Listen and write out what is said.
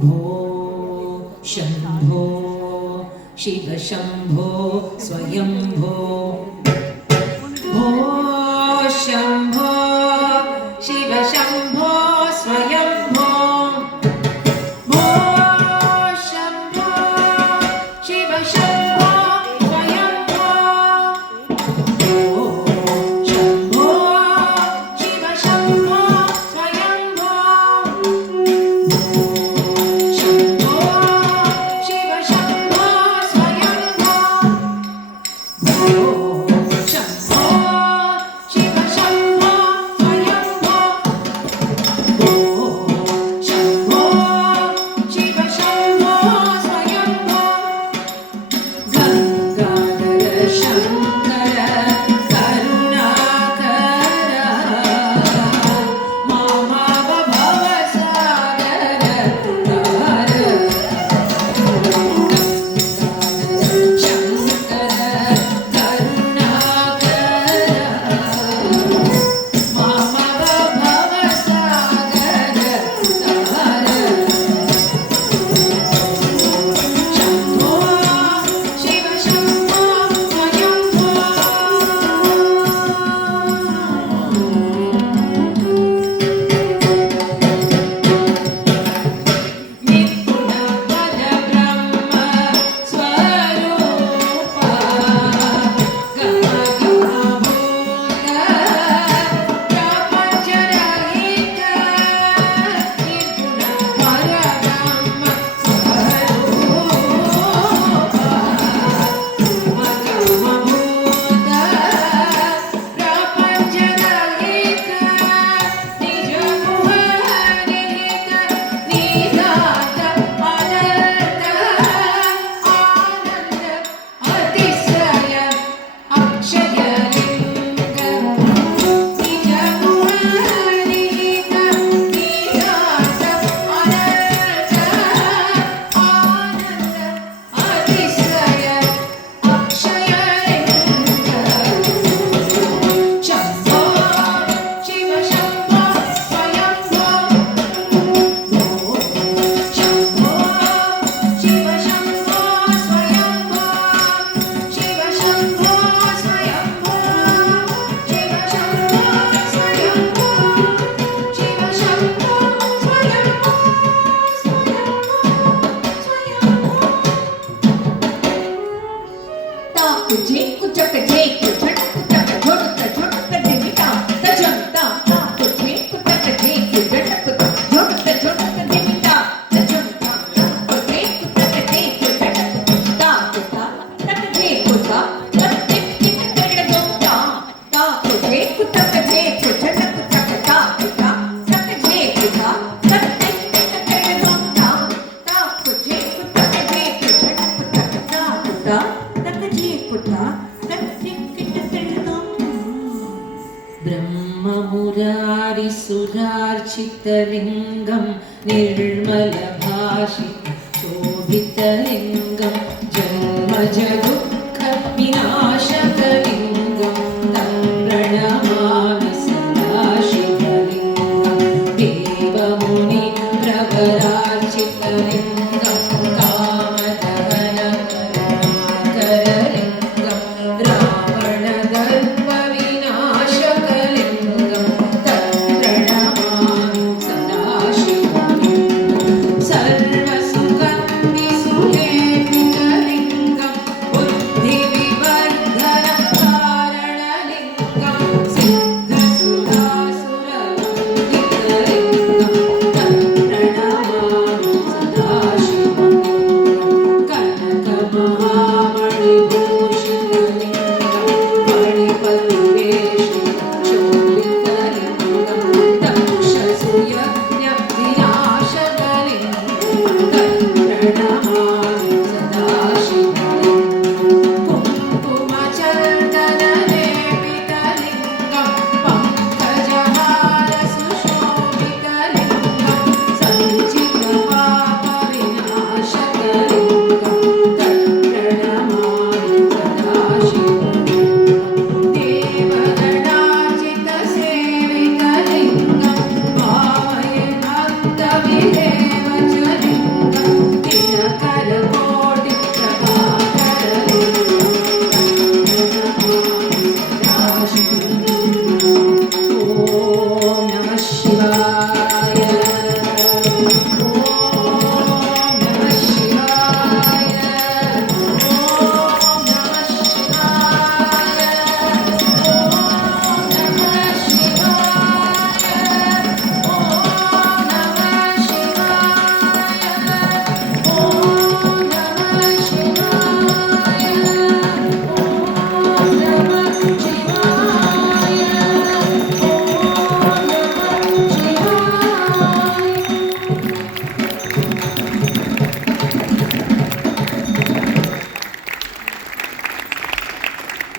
भो शम्भो शिव शम्भो स्वयम्भो भो शम्भो शिव शम्भो स्वयम्भो भो शम्भो शिव शम्भो स्वयम्भो भो शम्भो शिव शम्भो स्वयम्भो शम्भो शिव शम्भो स्वयम्भो भो शम्भो शिव शम्भो स्वयम्भो भो शम्भो शिव शम्भो स्वयम्भो गङ्गाधर शङ्कर करुणाकर मामव भवसागर तार शङ्कर करुणाकर मामव भवसागर तार शम्भो शिव शम्भो स्वयम्भो निर्गुण परब्रह्म स्वरूप गम गम भूत प्रपञ्चरहित निर्गुण परब्रह्म स्वरूप गम गम भूत प्रपञ्चरहित निज गुह निहित निदात अनर्थ आनन्द अतिशय अक्षय लिंग निज गुह निहित निदात अनर्थ आनन्द अतिशय अक्षय लिंग शम्भो शिव शम्भो स्वयम्भो भो शम्भो शिव शम्भो स्वयम्भो शिव शम्भो स्वयम्भो शिव शम्भो स्वयम्भो शिव शम्भो स्वयम्भो ताक झेकु चक झेकु झटक चक झोटक झोटक दिमिता तजंता ताक झेकु चक झेकु झटक झोटक झोटक दिमिता तजंता ताक झेकु चक झेकु झटक ताक तक झेकु ता तक टिक टिक तगड़ोता ताक झेकु चक झेकु झटक चक ताक तक झेकु ता तक टिक टिक तगड़ोता ताक झेकु चक झेकु झटक चक ताक तक झेकु ता तक टिक टिक तगड़ोता ब्रह्ममुरारिसुरार्चितलिङ्गं निर्मलभाषितं